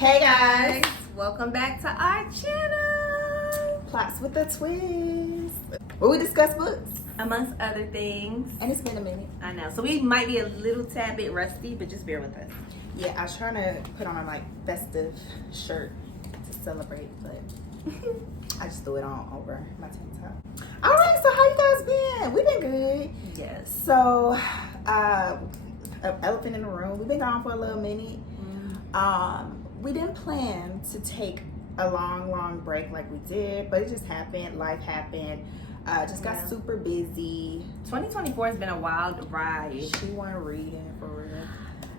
Hey guys, welcome back to our channel. Plots with a Twist, where we discuss books, amongst other things. And it's been a minute. I know, so we might be a little tad bit rusty, but just bear with us. Yeah, I was trying to put on my festive shirt to celebrate, but I just threw it on over my tank top. All right, so how you guys been? We've been good. Yes. So, elephant in the room. We've been gone for a little minute. We didn't plan to take a long break like we did, but it just happened. Life happened. Just got super busy. 2024 has been a wild ride. She wasn't reading for real.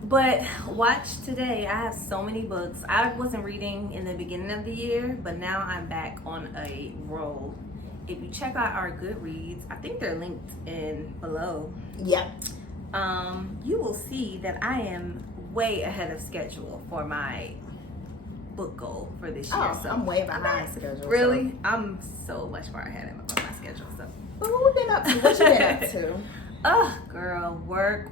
But watch today. I have so many books. I wasn't reading in the beginning of the year, but now I'm back on a roll. If you check out our Goodreads, I think they're linked in below. Yep. You will see that I am way ahead of schedule for my book goal for this year. Oh, so I'm way behind schedule. Really? So. I'm so much far ahead of my schedule. So. Well, what we been up to? What you been up to? Oh, girl, work.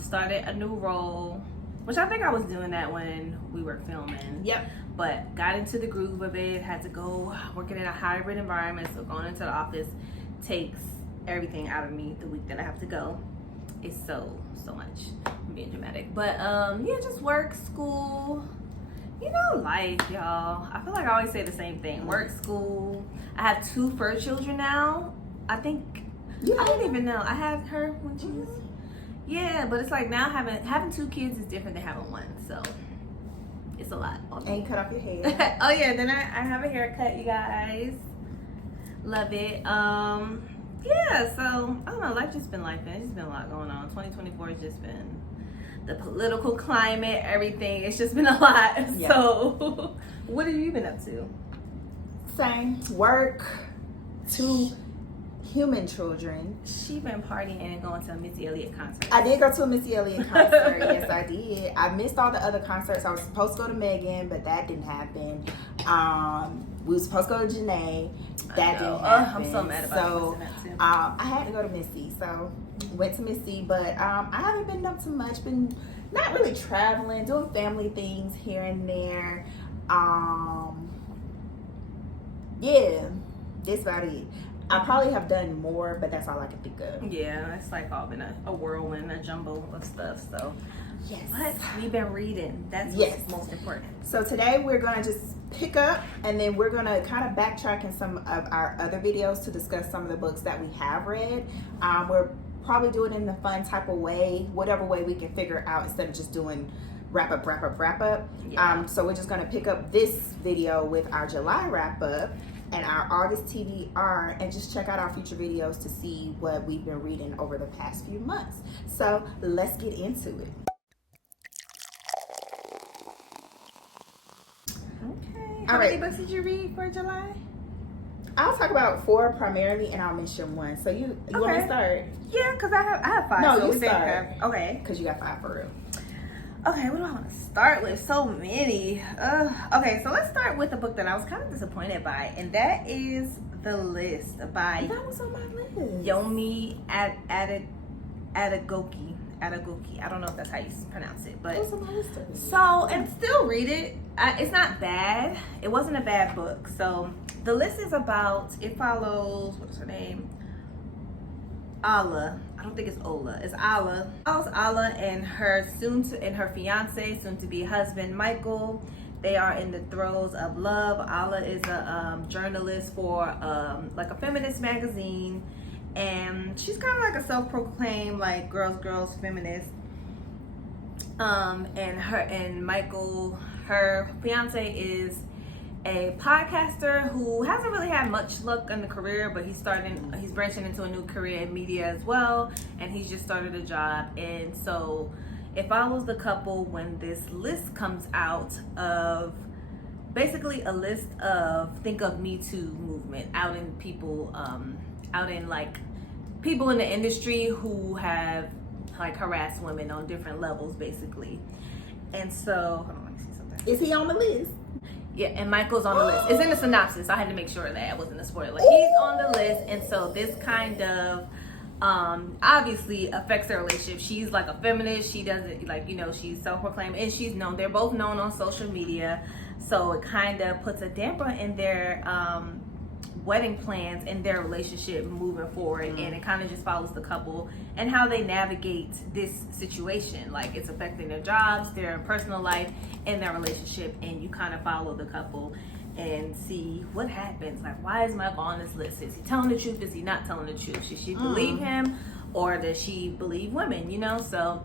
Started a new role, which I think I was doing that when we were filming. Yep. But got into the groove of it. Had to go working in a hybrid environment, so going into the office takes everything out of me the week that I have to go. It's so much. I'm being dramatic, but yeah, just work, school, life, y'all. I feel like I always say the same thing: work, school. I have 2 fur children now. I think I didn't even know I had her when she was. Yeah, but it's like now having 2 kids is different than having 1, so it's a lot. And you cut off your hair. Oh yeah, then I have a haircut, you guys. Love it. Yeah, so I don't know, life just been life, and it's just been a lot going on. 2024 has just been the political climate, everything. It's just been a lot. Yeah. So what have you been up to? Same. Work, 2 human children. She been partying and going to a Missy Elliott concert. I did go to a Missy Elliott concert. Yes, I did. I missed all the other concerts. I was supposed to go to Megan, but that didn't happen. We were supposed to go to Janae. That didn't happen. I'm so mad about that too. I had to go to Missy, so went to Missy, but I haven't been up too much. Been not really traveling, doing family things here and there. Yeah, that's about it. I probably have done more, but that's all I can think of. Yeah, it's like all been a whirlwind, a jumble of stuff. So yes, but we've been reading. That's what's most important. So today we're gonna just pick up, and then we're gonna kind of backtrack in some of our other videos to discuss some of the books that we have read. We're probably doing it in the fun type of way, whatever way we can figure out, instead of just doing wrap up. Yeah. So we're just gonna pick up this video with our July wrap up and our August TBR, and just check out our future videos to see what we've been reading over the past few months. So let's get into it. Okay. How many books did you read for July? I'll talk about 4 primarily, and I'll mention 1. So you want me to start? Yeah, because I have 5. No, so you start. Okay. Because you got 5 for real. Okay, what do I want to start with? So many. Okay, so let's start with a book that I was kind of disappointed by, and that is The List by That was on my list. Yomi Adegoke. I don't know if that's how you pronounce it, but it was on my list. So, and still read it. It's not bad. It wasn't a bad book. So The List is about, it follows, what's her name? Ala. I don't think it's Ola. It's Ala. It's Ala and her fiance, soon to be husband, Michael. They are in the throes of love. Ala is a journalist for like a feminist magazine, and she's kind of like a self-proclaimed like girls feminist. And Michael, her fiance, is a podcaster who hasn't really had much luck in the career, but he's branching into a new career in media as well, and he's just started a job. And so it follows the couple when this list comes out of basically a list of, think of Me Too movement out in people, out in like people in the industry who have like harassed women on different levels basically. And so, hold on, let me see something. Is he on the list? Yeah, and Michael's on the list. It's in the synopsis. I had to make sure that it wasn't a spoiler. Like, he's on the list, and so this kind of obviously affects their relationship. She's like a feminist. She doesn't like, you know, she's self-proclaimed, and she's known, they're both known on social media. So it kind of puts a damper in their wedding plans and their relationship moving forward. And it kind of just follows the couple and how they navigate this situation. Like, it's affecting their jobs, their personal life, and their relationship. And you kind of follow the couple and see what happens. Like, why is Michael on this list? Is he telling the truth? Is he not telling the truth? Should she believe him, or does she believe women, you know? So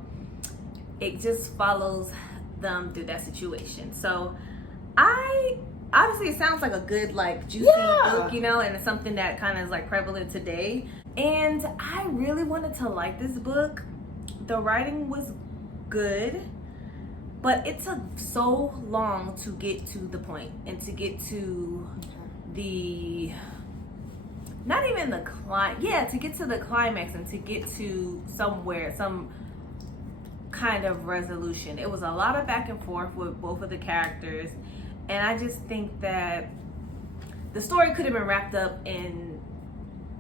it just follows them through that situation. So obviously it sounds like a good, like, juicy book, you know, and it's something that kind of is like prevalent today. And I really wanted to like this book. The writing was good, but it took so long to get to the point and to get to the, not even the to get to the climax and to get to somewhere, some kind of resolution. It was a lot of back and forth with both of the characters. And I just think that the story could have been wrapped up in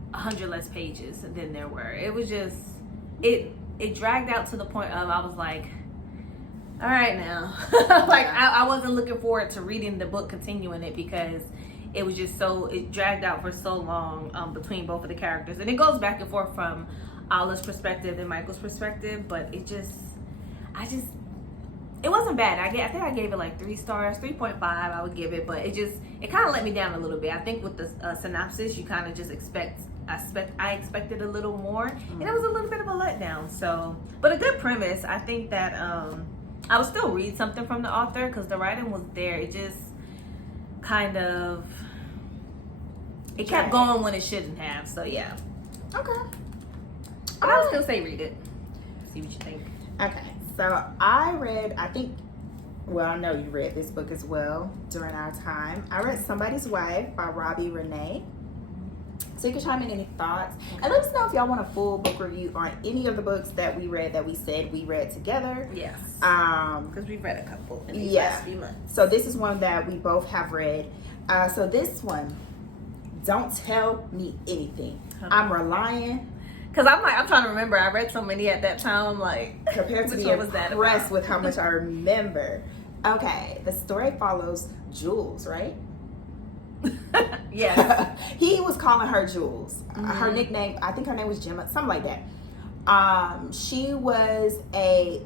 100 less pages than there were. It was just, it dragged out to the point of, I was like, all right now. Like, I wasn't looking forward to reading the book, continuing it, because it was just it dragged out for so long between both of the characters. And it goes back and forth from Ola's perspective and Michael's perspective, but it wasn't bad. I think I gave it like 3 stars, 3.5 I would give it, but it kind of let me down a little bit. I think with the synopsis, you kind of just I expected a little more, and it was a little bit of a letdown. So, but a good premise. I think that I would still read something from the author because the writing was there. It just kind of, it kept going when it shouldn't have. So yeah. Okay. But I would still say read it. See what you think. Okay. So I read, I know you read this book as well during our time. I read Somebody's Wife by Robbi, Renee. So you can chime in any thoughts. And let us know if y'all want a full book review on any of the books that we read that we said we read together. Yes. Because we've read a couple in these last few months. So this is one that we both have read. So this one, Don't Tell Me Anything. I'm relying. Because I'm trying to remember. I read so many at that time. I'm like, compared to be impressed with how much I remember. Okay, the story follows Jules, right? Yes. He was calling her Jules. Her nickname, I think her name was Gemma, something like that. She was a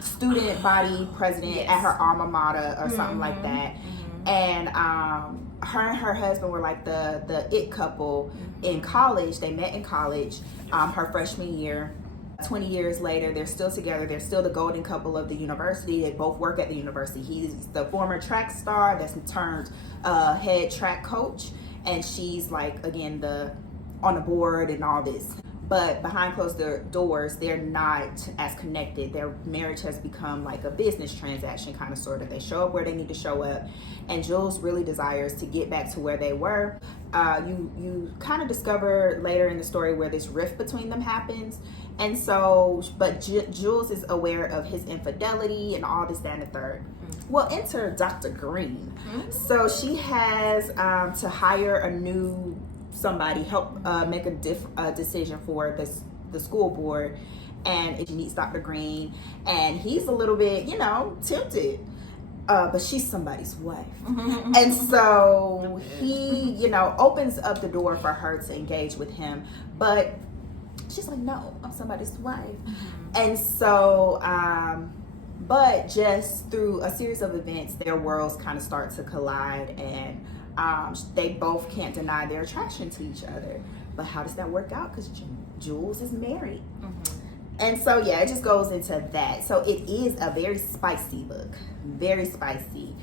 student body president at her alma mater or something like that. And her and her husband were like the it couple in college. They met in college her freshman year. 20 years later, they're still together. They're still the golden couple of the university. They both work at the university. He's the former track star that's turned head track coach, and she's like, again, on the board and all this. But behind closed doors, they're not as connected. Their marriage has become like a business transaction, kind of, sort of. They show up where they need to show up, and Jules really desires to get back to where they were. You kind of discover later in the story where this rift between them happens. And so, but Jules is aware of his infidelity and all this, that, and the third. Well, enter Dr. Green. So she has to hire a new somebody, help make a decision for the school board, and she meets Dr. Green, and he's a little bit, tempted. But she's somebody's wife. And so he, opens up the door for her to engage with him. But she's like, no, I'm somebody's wife. And so, but just through a series of events, their worlds kind of start to collide, and they both can't deny their attraction to each other. But how does that work out? Because Jules is married. And so, yeah, it just goes into that. So it is a very spicy book. Very spicy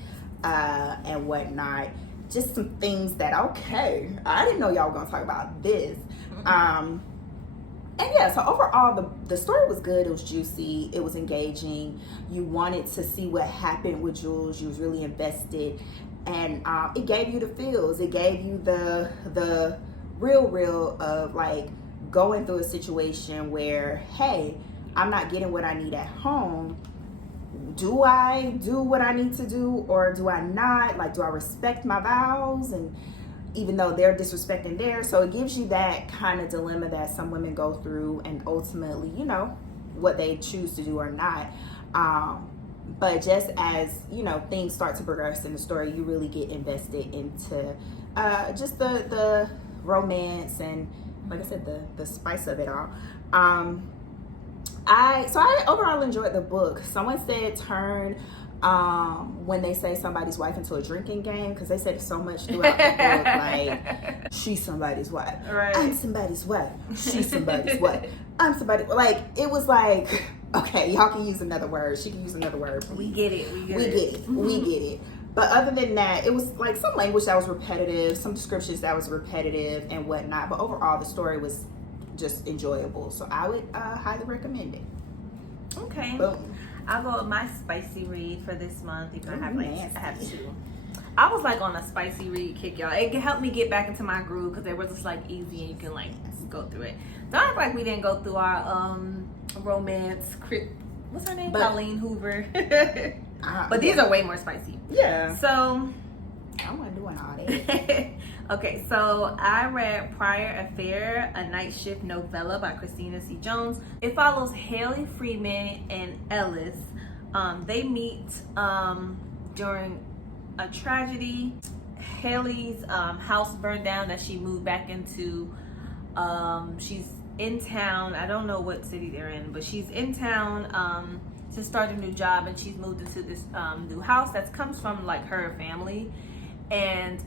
and whatnot. Just some things that, okay, I didn't know y'all were going to talk about this. And yeah, so overall, the story was good. It was juicy. It was engaging. You wanted to see what happened with Jules. You was really invested. And it gave you the feels. It gave you the real of like going through a situation where, hey, I'm not getting what I need at home. Do I do what I need to do, or do I not? Like, do I respect my vows? And even though they're disrespecting theirs. So it gives you that kind of dilemma that some women go through, and ultimately, you know, what they choose to do or not. But just as, you know, things start to progress in the story, you really get invested into just the romance and, like I said, the spice of it all. I overall enjoyed the book. Someone said turn when they say somebody's wife into a drinking game, because they said so much throughout the book, like, she's somebody's wife, right? I'm somebody's wife, she's somebody's wife, I'm somebody, like, it was like, okay, y'all can use another word, she can use another word, we get it. But other than that, it was like some language that was repetitive, some descriptions that was repetitive and whatnot, but overall the story was just enjoyable, so I would highly recommend it. Okay. Boom. I'll go with my spicy read for this month. Even I have two. I was like on a spicy read kick, y'all. It helped me get back into my groove because they were just like easy and you can like go through it. Don't act like we didn't go through our romance. What's her name? Colleen Hoover. But these are way more spicy. Yeah. So I wasn't doing all that. Okay, so I read Prior Affair, a night shift novella by Christina C. Jones. It follows Haley Freeman and Ellis. They meet during a tragedy. Haley's house burned down that she moved back into. She's in town. I don't know what city they're in, but she's in town to start a new job, and she's moved into this new house that comes from like her family. And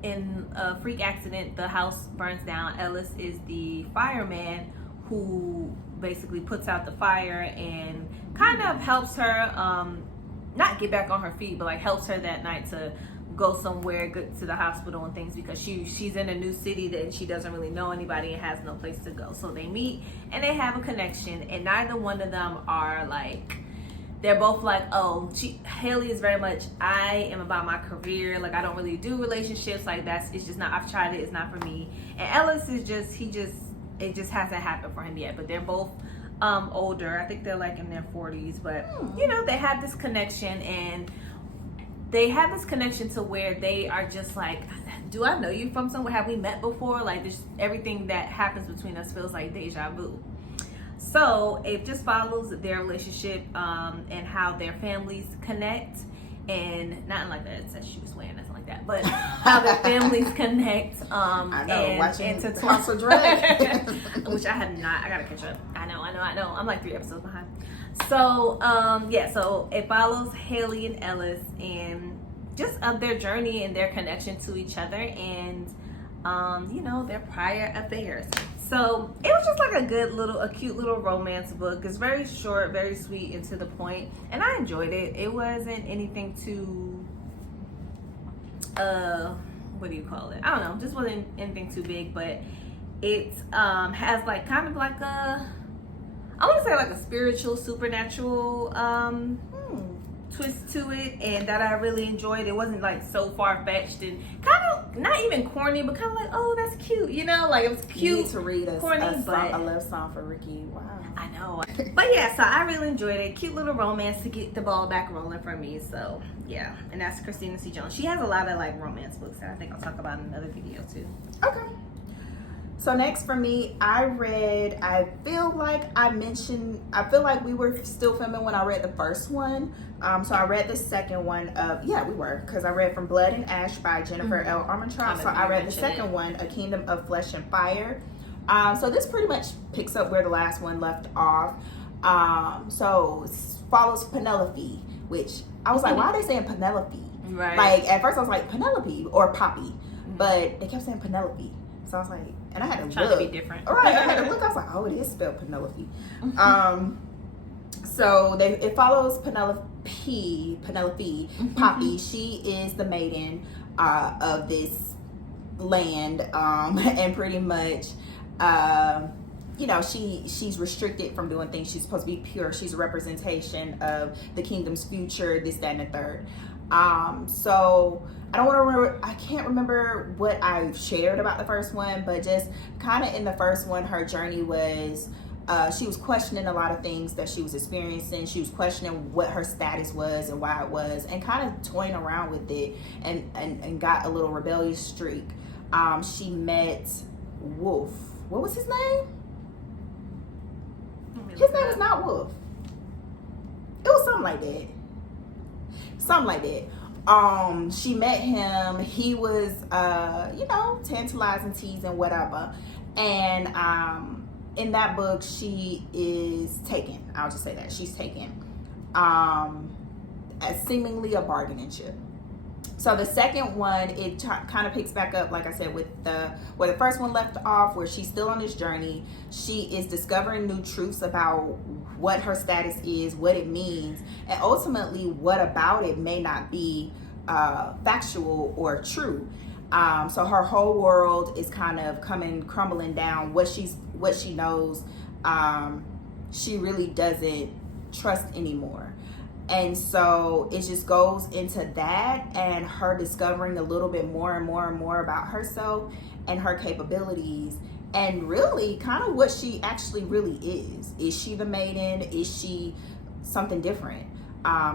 in a freak accident, the house burns down. Ellis is the fireman who basically puts out the fire and kind of helps her not get back on her feet, but like helps her that night to go somewhere good to the hospital and things, because she's in a new city that she doesn't really know anybody and has no place to go. So they meet and they have a connection, and neither one of them are like, they're both like, oh, Haley is very much, I am about my career. Like, I don't really do relationships. Like, it's just not, I've tried it. It's not for me. And Ellis is it just hasn't happened for him yet. But they're both older. I think they're like in their 40s. But, you know, they have this connection, and they have this connection to where they are just like, do I know you from somewhere? Have we met before? Like, everything that happens between us feels like deja vu. So it just follows their relationship and how their families connect, and not like that incestuous way or nothing like that, but how their families connect. I know, and watching the House of Drag, which I have not. I gotta catch up. I know. I'm like 3 episodes behind. So so it follows Haley and Ellis and just their journey and their connection to each other, and you know, their prior affairs. So it was just like a cute little romance book. It's very short, very sweet, and to the point, and I enjoyed it. It wasn't anything too what do you call it? I don't know, just wasn't anything too big, but it has like kind of like I want to say like a spiritual, supernatural twist to it, and that I really enjoyed. It wasn't like so far-fetched and kind of not even corny, but kind of like, oh, that's cute, you know, like it was cute. You need to read corny, a love song for Ricky. Wow. I know. But yeah, so I really enjoyed it. Cute little romance to get the ball back rolling for me. So yeah, and that's Christina C. Jones. She has a lot of like romance books that I think I'll talk about in another video too. Okay. So next for me, I feel like we were still filming when I read the first one. So I read the second one we were, because I read From Blood and Ash by Jennifer L. Armentrout. So I read the second one, A Kingdom of Flesh and Fire. So this pretty much picks up where the last one left off. So it follows Penelope, which I was like, why are they saying Penelope? Right. Like at first I was like Penelope or Poppy, but they kept saying Penelope. So I was like, and I had to look. Trying to be different. All right, I had to look. I was like, oh, it is spelled Penelope. So it follows Penelope, Poppy. She is the maiden of this land, and pretty much, you know, she's restricted from doing things. She's supposed to be pure. She's a representation of the kingdom's future, this, that, and the third. So I can't remember what I shared about the first one, but just kind of in the first one, her journey was she was questioning a lot of things that she was experiencing. She was questioning what her status was and why it was, and kind of toying around with it, and got a little rebellious streak. She met Wolf. What was his name? His name was not Wolf. It was something like that. She met him. He was, tantalizing, teasing, whatever. And in that book, she is taken. I'll just say that. She's taken. As seemingly a bargaining chip. So the second one, it kind of picks back up, like I said, with where the first one left off, where she's still on this journey. She is discovering new truths about what her status is, what it means, and ultimately what about it may not be factual or true. So her whole world is kind of crumbling down. What she knows, she really doesn't trust anymore. And so it just goes into that, and her discovering a little bit more and more and more about herself and her capabilities, and really kind of what she actually really is. Is she the maiden? Is she something different?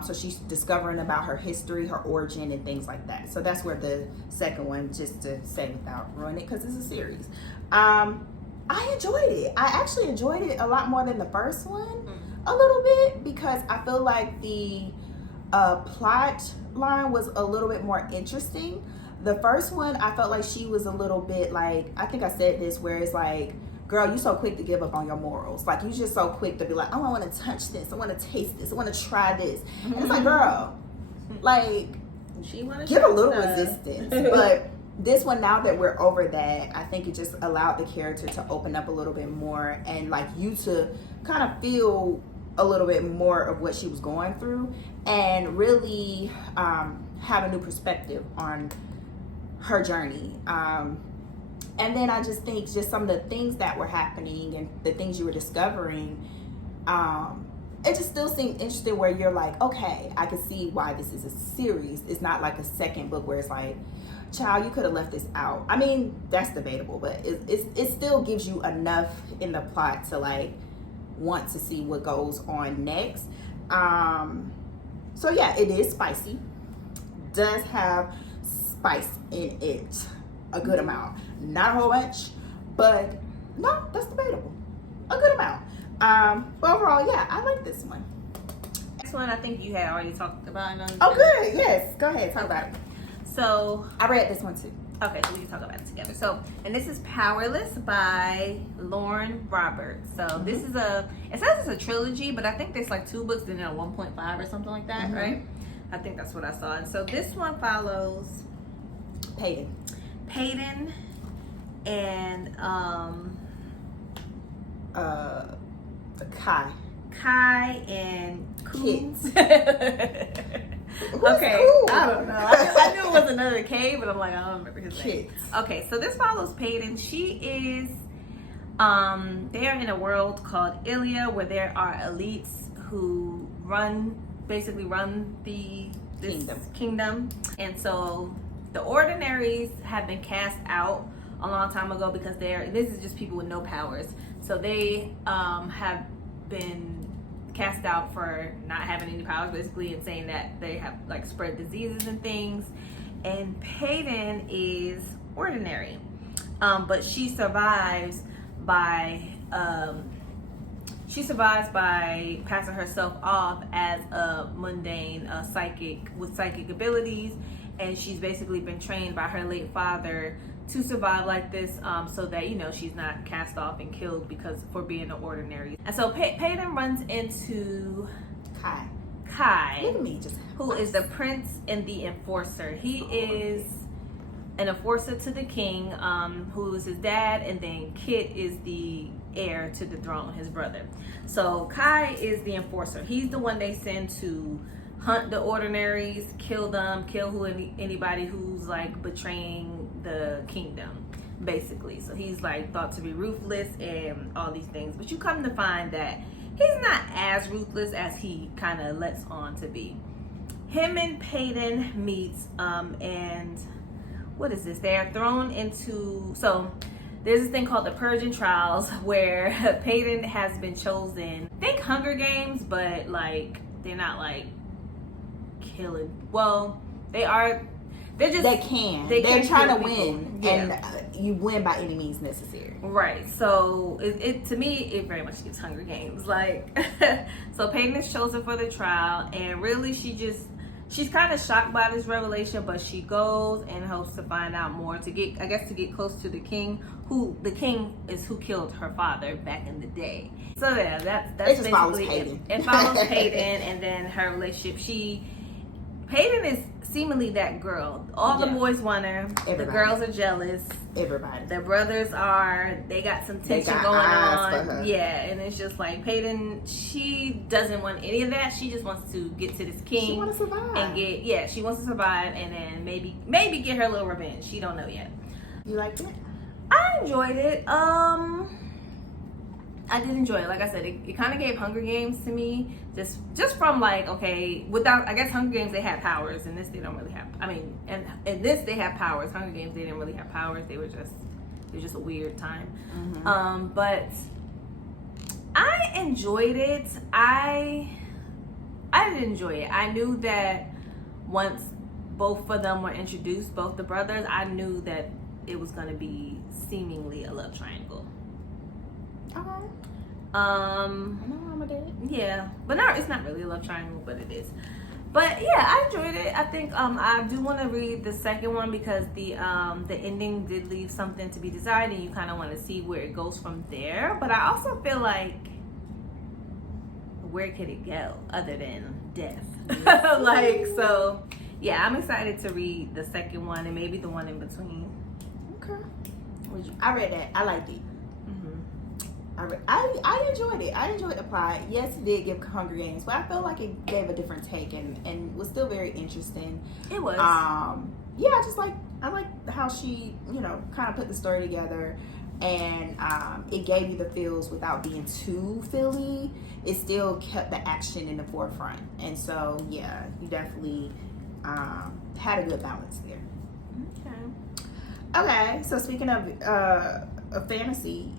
So she's discovering about her history, her origin, and things like that. So that's where the second one, just to say without ruining it, because it's a series. I enjoyed it. I actually enjoyed it a lot more than the first one. A little bit, because I feel like the plot line was a little bit more interesting. The first one, I felt like she was a little bit like, I think I said this, where it's like, girl, you so quick to give up on your morals. Like, you just so quick to be like, oh, I want to touch this, I want to taste this, I want to try this. And it's like, girl, like, give a little resistance. But this one, now that we're over that, I think it just allowed the character to open up a little bit more, and like you to kind of feel a little bit more of what she was going through, and really have a new perspective on her journey. And then I just think just some of the things that were happening and the things you were discovering, it just still seemed interesting, where you're like, okay, I can see why this is a series. It's not like a second book where it's like, child, you could have left this out. I mean, that's debatable, but it still gives you enough in the plot to like want to see what goes on next. So yeah, it is spicy. Does have spice in it, a good amount. Not a whole bunch, but no, that's debatable. A good amount. But overall, yeah, I like this one. Next one, I think you had already talked about. Oh, good. Yes, go ahead, talk about it. So I read this one too. Okay, so we can talk about it together. So, and this is Powerless by Lauren Roberts. So this is it says it's a trilogy, but I think there's like 2 books and then a 1.5 or something like that, right? I think that's what I saw. And so this one follows Peyton and Kai and Kids. Okay, cool? I don't know. I knew it was another K, but I'm like, I don't remember his name. Kids. Okay, so this follows Peyton. She is, they are in a world called Ilia, where there are elites who basically run this kingdom. And so the ordinaries have been cast out a long time ago, because this is just people with no powers. So they have been cast out for not having any powers, basically, and saying that they have like spread diseases and things. And Peyton is ordinary, but she survives by passing herself off as a mundane psychic with psychic abilities, and she's basically been trained by her late father to survive like this, so that, you know, she's not cast off and killed for being an ordinary. And so Peyton runs into Kai, Look at me, who is the prince and the enforcer. He is an enforcer to the king, who is his dad, and then Kit is the heir to the throne, his brother. So Kai is the enforcer. He's the one they send to hunt the ordinaries, kill them, kill anybody who's like betraying the kingdom, basically. So he's like thought to be ruthless and all these things, but you come to find that he's not as ruthless as he kind of lets on to be. Him and Peyton meets, and what is this? They are thrown into, so there's this thing called the Purging Trials where Peyton has been chosen. Think Hunger Games, but like they're not like killing. Well, they are. They're trying to people. win, and you win by any means necessary. Right. So it to me it very much gets Hunger Games. Like so Peyton is chosen for the trial, and really she's kind of shocked by this revelation, but she goes and hopes to find out more to get close to the king. The king is who killed her father back in the day. So yeah, that's it basically it. It follows Peyton, and then her relationship. Peyton is seemingly that girl. All the boys want her. Everybody. The girls are jealous. Everybody. The brothers they got some tension going on. Yeah, and it's just like Peyton, she doesn't want any of that. She just wants to get to this king. She wants to survive. And she wants to survive, and then maybe get her little revenge. She don't know yet. You liked it? I enjoyed it. I did enjoy it. Like I said, it kind of gave Hunger Games to me. Just from like, okay, without, I guess Hunger Games, they had powers. In this, they don't really have, I mean, and in this, they have powers. Hunger Games, they didn't really have powers. It was just a weird time. Mm-hmm. But I enjoyed it. I did enjoy it. I knew that once both of them were introduced, both the brothers, I knew that it was going to be seemingly a love triangle. Okay. Yeah, but no, it's not really a love triangle, but it is. But yeah, I enjoyed it. I think I do want to read the second one because the ending did leave something to be desired, and you kind of want to see where it goes from there. But I also feel like, where could it go other than death? Like, so yeah, I'm excited to read the second one and maybe the one in between. Okay. I read that. I liked it. I enjoyed it. I enjoyed the plot. Yes, it did give Hunger Games, but I felt like it gave a different take and was still very interesting. It was. Yeah, I like how she, kind of put the story together, and it gave you the feels without being too feely. It still kept the action in the forefront, and so yeah, you definitely had a good balance there. Okay. So speaking of fantasy.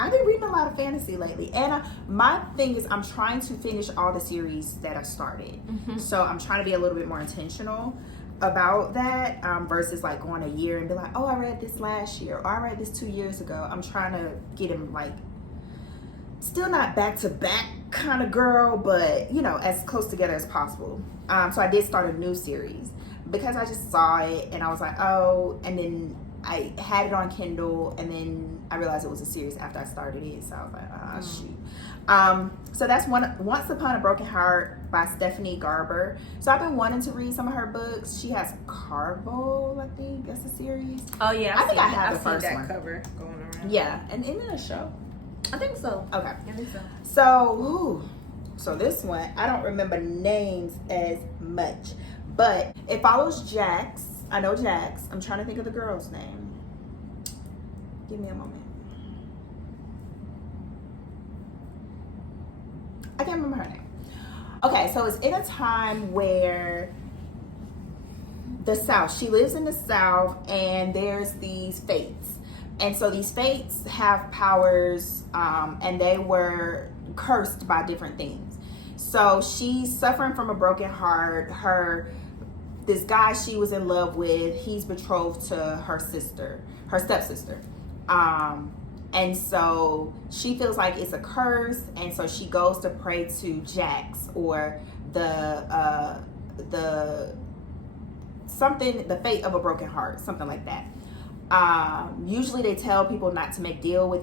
I've been reading a lot of fantasy lately, and my thing is I'm trying to finish all the series that I started. So I'm trying to be a little bit more intentional about that versus like going a year and be like, oh, I read this last year, or I read this 2 years ago. I'm trying to get them like still not back to back kind of girl, but as close together as possible. So I did start a new series because I just saw it and I was like, oh, and then I had it on Kindle, and then I realized it was a series after I started it, so I was like, shoot. So that's Once Upon a Broken Heart by Stephanie Garber. So I've been wanting to read some of her books. She has Carbo, I think that's the series. Oh yeah, I think I have the seen first that one. cover going around. Yeah, and isn't it a show? I think so. Okay. I think So so. this one, I don't remember names as much, but it follows Jax. I know Jax. I'm trying to think of the girl's name. Give me a moment. I can't remember her name. Okay, so it's in a time where the South, she lives in the South, and there's these fates. And so these fates have powers, and they were cursed by different things. So she's suffering from a broken heart. This guy she was in love with, he's betrothed to her stepsister. And so she feels like it's a curse, and so she goes to pray to Jax or the fate of a broken heart, something like that. Usually they tell people not to make deals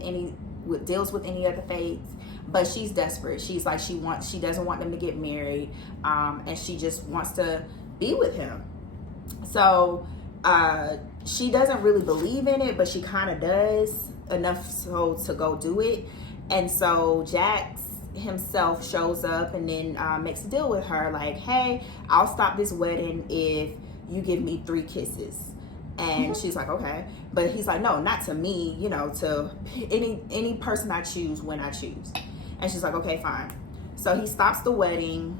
with any of the fates, but she's desperate. She's like, she doesn't want them to get married, and she just wants to be with him. So she doesn't really believe in it, but she kind of does enough so to go do it. And so Jax himself shows up and then makes a deal with her, like, hey, I'll stop this wedding if you give me 3 kisses. And she's like, okay. But he's like, no, not to me, to any person I choose when I choose. And she's like, okay, fine. So he stops the wedding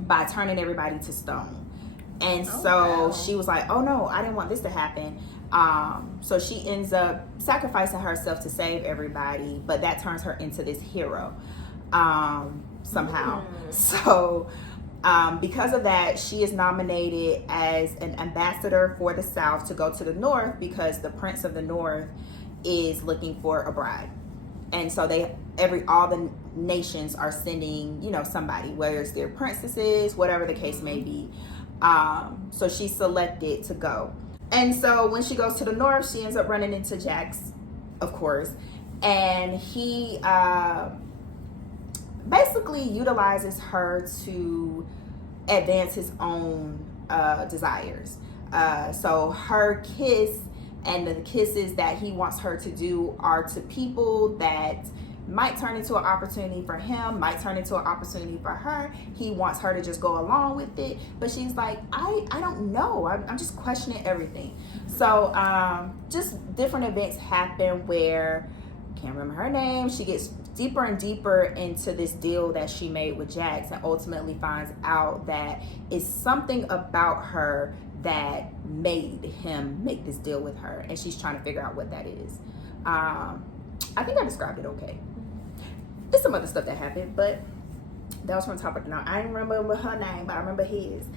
by turning everybody to stone. And so she was like, oh no, I didn't want this to happen. So she ends up sacrificing herself to save everybody, but that turns her into this hero somehow. So because of that, she is nominated as an ambassador for the South to go to the North because the Prince of the North is looking for a bride. And so all the nations are sending, somebody, whether it's their princesses, whatever the case may be. So she's selected to go. And so when she goes to the North, she ends up running into Jax, of course. And he basically utilizes her to advance his own desires. So her kiss and the kisses that he wants her to do are to people that might turn into an opportunity for him, might turn into an opportunity for her. He wants her to just go along with it, but she's like, I don't know. I'm just questioning everything. So just different events happen where, can't remember her name, she gets deeper and deeper into this deal that she made with Jax, and ultimately finds out that it's something about her that made him make this deal with her, and she's trying to figure out what that is. I think I described it okay. There's some other stuff that happened, but that was from topic. Now I didn't remember her name, but I remember his. It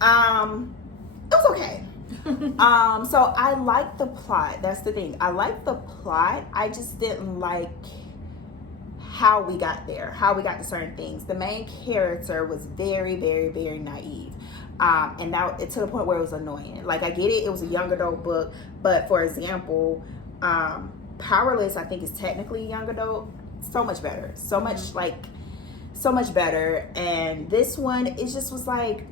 was okay. So I like the plot. That's the thing. I like the plot. I just didn't like how we got there, how we got to certain things. The main character was very, very, very naive. And now it's to the point where it was annoying. Like, I get it. It was a young adult book. But for example, Powerless, I think, is technically young adult. So much better. So much better. And this one, it just was like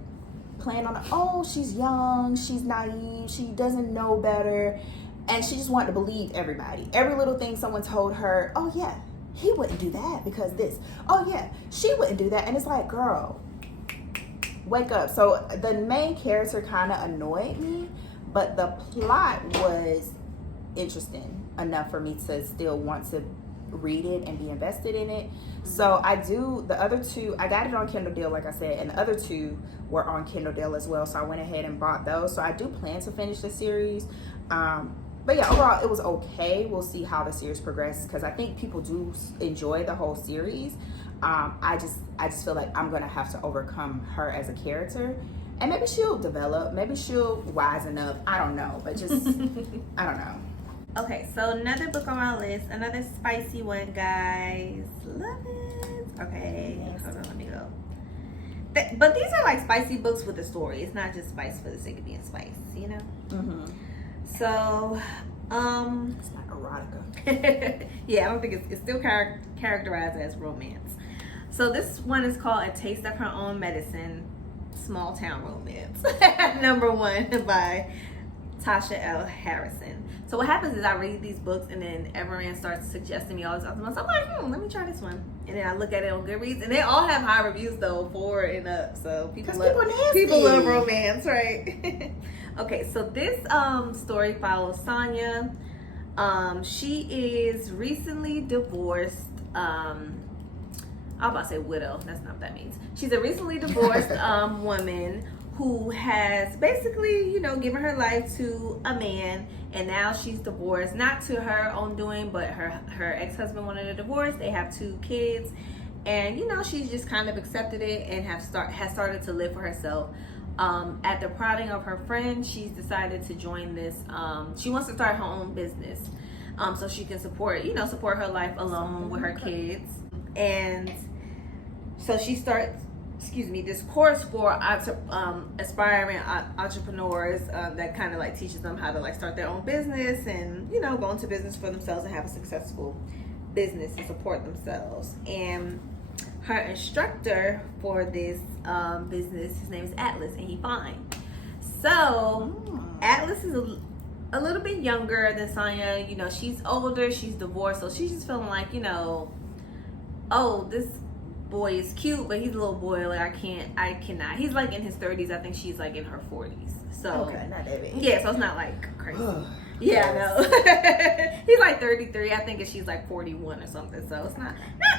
playing on she's young, she's naive, she doesn't know better. And she just wanted to believe everybody. Every little thing someone told her, oh yeah, he wouldn't do that because this. Oh yeah, she wouldn't do that. And it's like, girl, wake up. So the main character kind of annoyed me, but the plot was interesting enough for me to still want to read it and be invested in it. So the other two, I got it on Kindle deal, like I said, and the other two were on Kindle deal as well. So I went ahead and bought those. So I do plan to finish the series. But yeah, overall, it was okay. We'll see how the series progresses, because I think people do enjoy the whole series. I just feel like I'm gonna have to overcome her as a character, and maybe she'll develop, maybe she'll wisen up. I don't know, but just I don't know. Okay, so another book on my list, another spicy one, guys. Love it. Okay, hold on, let me go. But these are like spicy books with a story. It's not just spice for the sake of being spice, you know? Mm-hmm. So, it's not erotica. Yeah, I don't think it's still characterized as romance. So this one is called A Taste of Her Own Medicine, Small Town Romance. Number 1 by Tasha L. Harrison. So what happens is I read these books, and then Everand starts suggesting me all this other ones. I'm like, let me try this one. And then I look at it on Goodreads, and they all have high reviews though, 4 and up. So people love romance, right? Okay, so this story follows Sonia. She is recently divorced. I'm about to say widow. That's not what that means. She's a recently divorced woman who has basically, given her life to a man, and now she's divorced, not to her own doing, but her ex-husband wanted a divorce. They have 2 kids, and she's just kind of accepted it and has started to live for herself. At the prodding of her friend, she's decided to join this. She wants to start her own business, so she can support her life alone with her kids. And so she starts, this course for aspiring entrepreneurs that kind of like teaches them how to like start their own business and go into business for themselves and have a successful business and support themselves. And her instructor for this business, his name is Atlas, and he's fine. So Atlas is a little bit younger than Sonia. She's older, she's divorced, so she's just feeling like, this boy is cute, but he's a little boy. Like I cannot. He's like in his 30s. I think she's like in her 40s. So okay, not that big. Yeah, so it's not like crazy. Yeah, no. He's like 33, I think, and she's like 41 or something. So it's not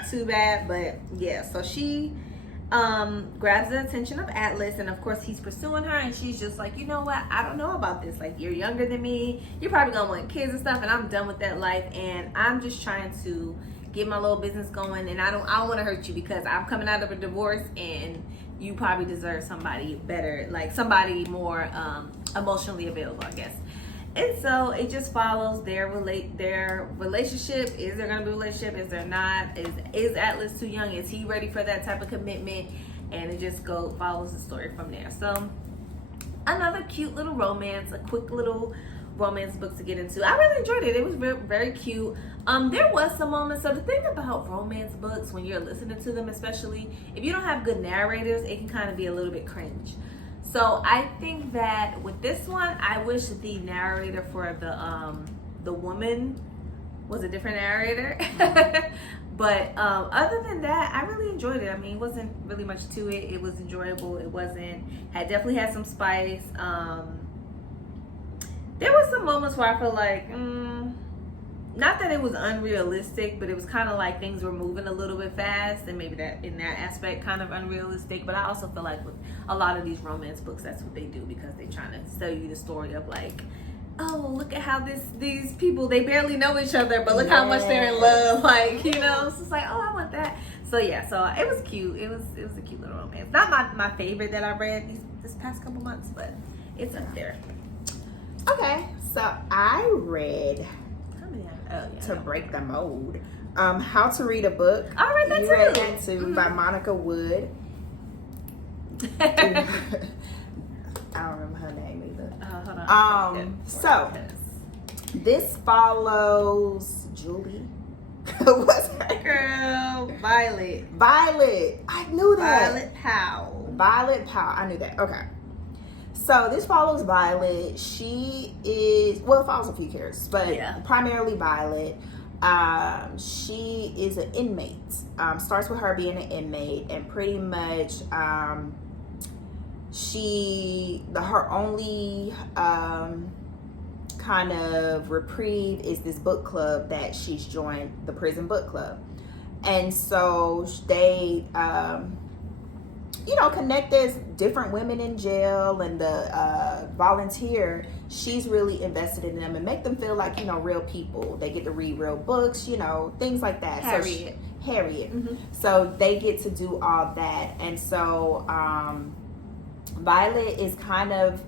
too bad. But yeah, so she grabs the attention of Atlas, and of course he's pursuing her, and she's just like, you know what, I don't know about this. Like, you're younger than me, you're probably gonna want kids and stuff, and I'm done with that life, and I'm just trying to get my little business going, and I don't want to hurt you because I'm coming out of a divorce, and you probably deserve somebody better, like somebody more emotionally available, I guess. And so it just follows their relationship. Is there gonna be a relationship? Is there not? Is Atlas too young? Is he ready for that type of commitment? And it just follows the story from there. So another cute little romance, a quick little romance book to get into. I really enjoyed it. It was very, very cute. There was some moments. So the thing about romance books, when you're listening to them, especially if you don't have good narrators, it can kind of be a little bit cringe. So I think that with this one, I wish the narrator for the woman was a different narrator. But other than that, I really enjoyed it. I mean, it wasn't really much to it. It was enjoyable. It definitely had some spice. There were some moments where I feel like, not that it was unrealistic, but it was kind of like things were moving a little bit fast, and maybe that in that aspect kind of unrealistic. But I also feel like with a lot of these romance books, that's what they do, because they're trying to sell you the story of like, oh, look at how these people, they barely know each other, but look how much they're in love, like, you know. So it's like, oh, I want that. So yeah, so it was cute. It was a cute little romance. Not my favorite that I read this past couple months, but it's up there. Okay, so I read To Break the Mold. How to Read a Book. I read that you too. Read that too, by Monica Wood. I don't remember her name either. Hold on. So this follows Julie. What's her girl? Violet. I knew that. Violet Powell. I knew that. Okay. So this follows Violet. She is, well, it follows a few characters, but primarily Violet. She is an inmate. Starts with her being an inmate, and pretty much her only kind of reprieve is this book club that she's joined, the prison book club. And so they connect as different women in jail, and the volunteer, she's really invested in them and make them feel like, real people. They get to read real books, things like that. Harriet. Mm-hmm. So they get to do all that. And so Violet is kind of,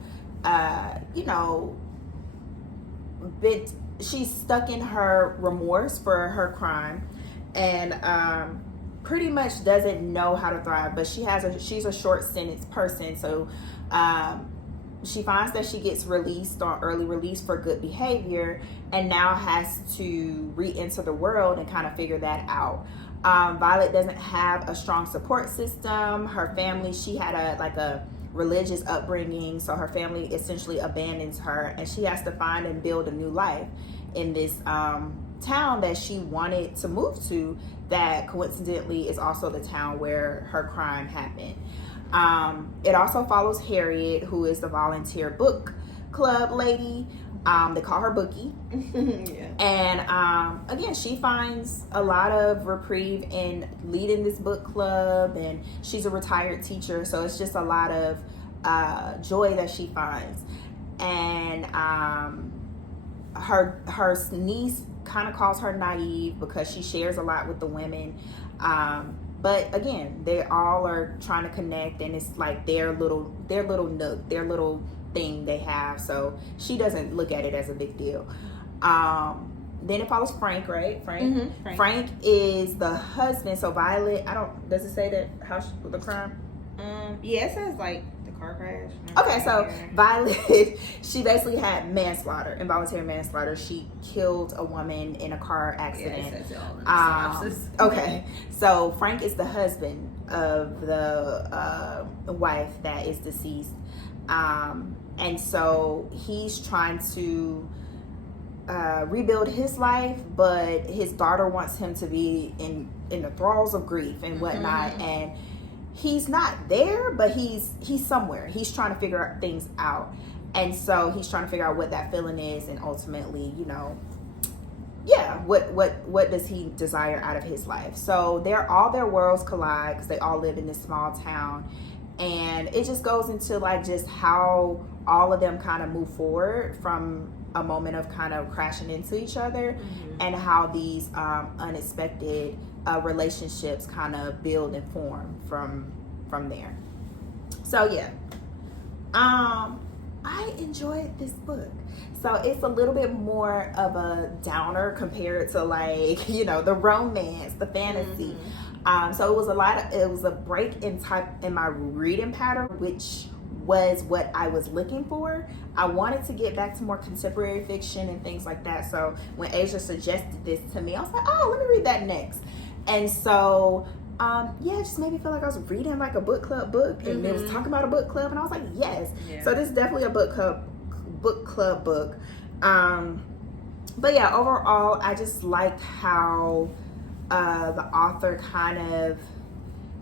she's stuck in her remorse for her crime, and pretty much doesn't know how to thrive. But she's a short sentence person, so she finds that she gets released on early release for good behavior, and now has to re-enter the world and kind of figure that out. Violet doesn't have a strong support system. Her family, she had a religious upbringing, so her family essentially abandons her, and she has to find and build a new life in this town that she wanted to move to, that coincidentally is also the town where her crime happened. It also follows Harriet, who is the volunteer book club lady. They call her Bookie. Yeah. And again, she finds a lot of reprieve in leading this book club, and she's a retired teacher, so it's just a lot of joy that she finds. And her niece kind of calls her naive because she shares a lot with the women. But again, they all are trying to connect, and it's like their little nook, their little thing they have. So she doesn't look at it as a big deal. Then it follows Frank, right? Frank is the husband. So Violet, does it say that the crime? Yeah, it says like the car crash. Okay, so Violet, she basically had involuntary manslaughter. She killed a woman in a car accident. Yeah, it says it all in the synopsis. Okay, so Frank is the husband of the wife that is deceased. And so he's trying to rebuild his life, but his daughter wants him to be in the thralls of grief and whatnot. Mm-hmm. And he's not there, but he's somewhere. He's trying to figure things out. And so he's trying to figure out what that feeling is, and ultimately, what does he desire out of his life? So all their worlds collide because they all live in this small town, and it just goes into like just how all of them kind of move forward from a moment of kind of crashing into each other, and how these unexpected relationships kind of build and form from there. So yeah, I enjoyed this book. So it's a little bit more of a downer compared to like, you know, the romance, the fantasy. So it was a break in my reading pattern, which was what I was looking for. I wanted to get back to more contemporary fiction and things like that. So when Asia suggested this to me, I was like, oh, let me read that next. And so it just made me feel like I was reading like a book club book, and it was talking about a book club, and I was like, yes. Yeah. So this is definitely a book club book. But yeah, overall, I just liked how the author kind of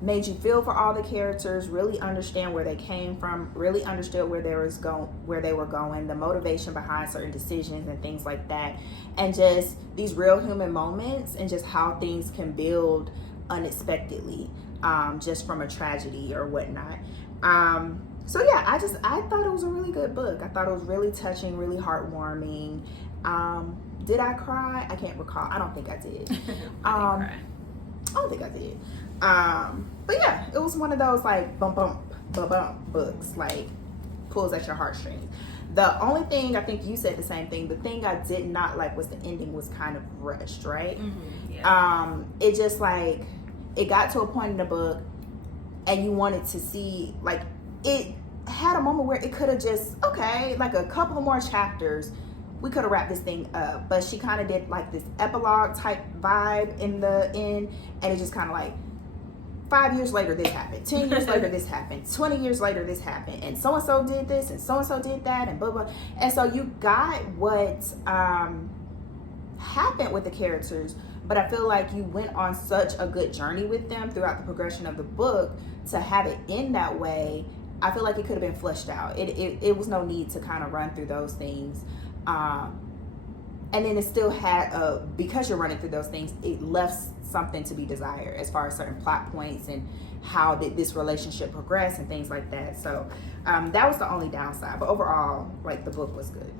made you feel for all the characters, really understand where they came from, really understood where they were going, the motivation behind certain decisions and things like that, and just these real human moments, and just how things can build unexpectedly, just from a tragedy or whatnot. So yeah, I thought it was a really good book. I thought it was really touching, really heartwarming. Did I cry? I can't recall. I don't think I did. I don't think I did. But yeah, it was one of those like bump books, like pulls at your heartstrings. The only thing, I think you said the same thing, the thing I did not like was the ending was kind of rushed, right? It just like, it got to a point in the book and you wanted to see, like, it had a moment where it could have just, okay, like a couple of more chapters, we could have wrapped this thing up. But she kind of did like this epilogue type vibe in the end, and it just kind of like, 5 years later this happened, 10 years later this happened, 20 years later this happened, and so-and-so did this, and so-and-so did that, and blah, blah. And so you got what happened with the characters, but I feel like you went on such a good journey with them throughout the progression of the book to have it end that way. I feel like it could have been fleshed out. It was no need to kind of run through those things. And then it still had, because you're running through those things, it left something to be desired as far as certain plot points and how did this relationship progress and things like that. So that was the only downside. But overall, like, the book was good.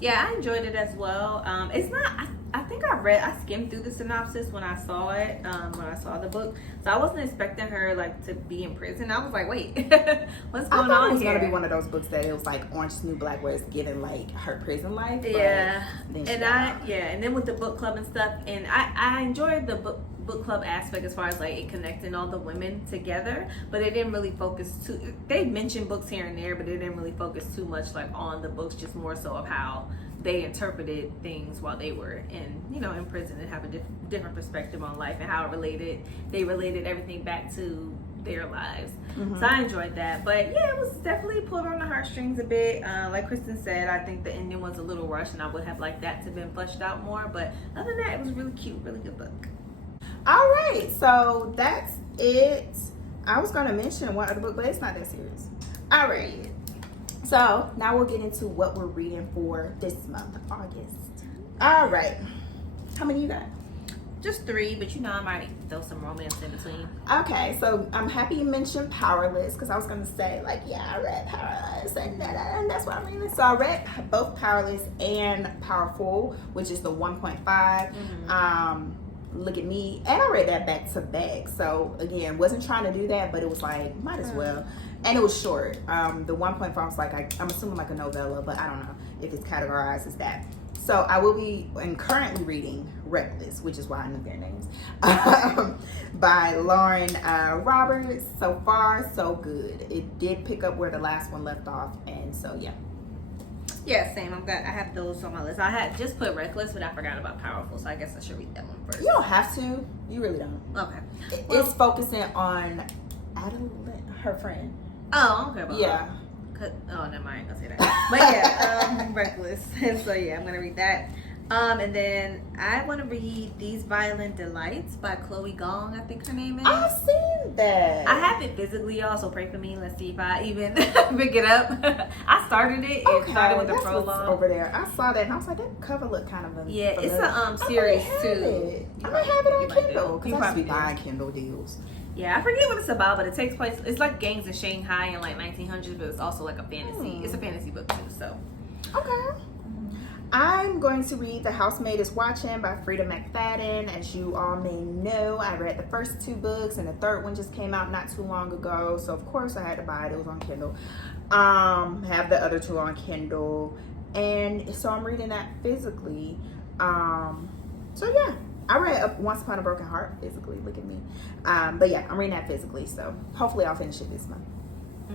Yeah, I enjoyed it as well. It's not, I think I skimmed through the synopsis when I saw it, when I saw the book. So I wasn't expecting her like to be in prison. I was like, wait, what's going on here? I thought it was going to be one of those books that it was like Orange is the New Black, where it's given like her prison life. Yeah. And then with the book club and stuff, and I enjoyed the book club aspect as far as like it connecting all the women together, but it didn't really focus they mentioned books here and there, but it didn't really focus too much like on the books, just more so of how they interpreted things while they were in prison, and have a different perspective on life and how they related everything back to their lives. So I enjoyed that. But yeah, it was definitely pulled on the heartstrings a bit. Like Kristen said, I think the ending was a little rushed, and I would have liked that to have been fleshed out more, but other than that, it was really cute, really good book. All right, so that's it. I was going to mention one other book, but it's not that serious. All right, so now we'll get into what we're reading for this month, August. All right, how many you got? Just 3, but I might throw some romance in between. Okay, so I'm happy you mentioned Powerless, because I was going to say, like, yeah, I read Powerless, and that's what I'm reading. So I read both Powerless and Powerful, which is the 1.5. Look at me. And I read that back to back. So again, wasn't trying to do that, but it was like, might as well. And it was short. The 1.5 was like, I'm assuming like a novella, but I don't know if it's categorized as that. So I will be currently reading Reckless, which is why I know their names, by Lauren Roberts. So far, so good. It did pick up where the last one left off, and so yeah. Yeah, same. I have those on my list. I had just put Reckless, but I forgot about Powerful, so I guess I should read that one first. You don't have to. You really don't. Okay. It's focusing on Adeyemi, her friend. Oh, okay. About yeah. Oh, never mind. I ain't gonna say that. But yeah, Reckless. And so yeah, I'm gonna read that. And then I want to read These Violent Delights by Chloe Gong, I think her name is. I've seen that. I have it physically, y'all, so pray for me. Let's see if I even pick it up. I started it. It started with the that's what's prologue. over there. I saw that and I was like, that cover looked kind of Yeah, it's familiar. a series I too. might have it on You might Kindle do. because You I used to probably be do. buying Kindle deals. Yeah, I forget what it's about, but it takes place. It's like gangs in Shanghai in like 1900s, but it's also like a fantasy. It's a fantasy book too. So Okay. I'm going to read The Housemaid is Watching by Frieda McFadden. As you all may know, I read the first 2 books and the third one just came out not too long ago. So of course I had to buy it. It was on Kindle. Have the other 2 on Kindle. And so I'm reading that physically. So yeah, I read Once Upon a Broken Heart physically. Look at me. But yeah, I'm reading that physically. So hopefully I'll finish it this month.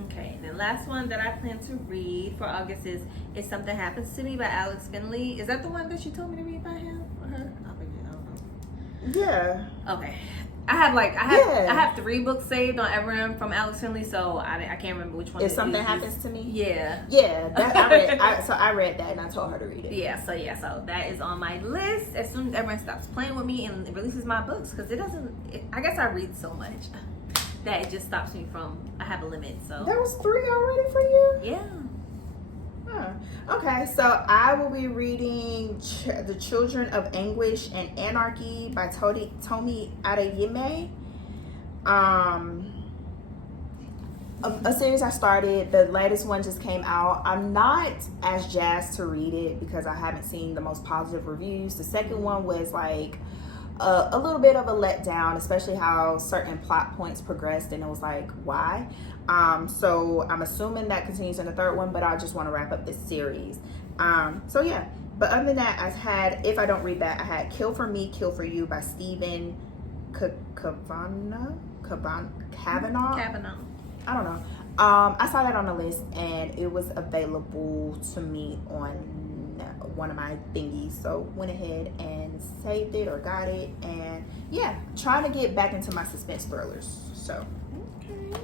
okay, the last one that I plan to read for August is If Something Happens to Me by Alex Finlay. Is that the one that you told me to read by him or her? I don't know. Yeah. Okay. I have 3 books saved on Everend from Alex Finlay, so I can't remember which one. If Something Happens to Me? Yeah. Yeah, that I read that and I told her to read it. Yeah, so that is on my list as soon as everyone stops playing with me and releases my books, because I guess I read so much that it just stops me from, I have a limit, so. That was 3 already for you? Yeah. Huh. Okay, so I will be reading The Children of Anguish and Anarchy by Toni Adeyemi. A series I started. The latest one just came out. I'm not as jazzed to read it because I haven't seen the most positive reviews. The second one was like a little bit of a letdown, especially how certain plot points progressed, and it was like, why? So I'm assuming that continues in the third one, but I just want to wrap up this series. So yeah, but other than that, I've had, if I don't read that, I had Kill for Me, Kill for You by Stephen Cavanagh. I don't know. I saw that on the list and it was available to me on one of my thingies, so went ahead and saved it or got it, and yeah, trying to get back into my suspense thrillers. So Okay.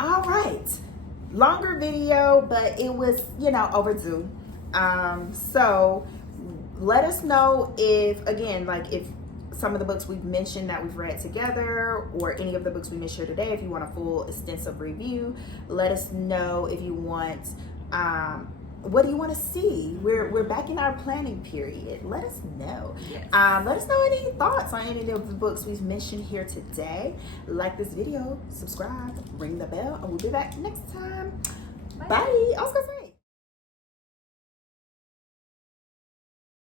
all right, longer video, but it was, overdue. So let us know if some of the books we've mentioned that we've read together, or any of the books we mentioned here today, if you want a full extensive review. Let us know if you want, what do you want to see? We're back in our planning period. Let us know. Yes. Let us know any thoughts on any of the books we've mentioned here today. Like this video, subscribe, ring the bell, and we'll be back next time. Bye. I was gonna say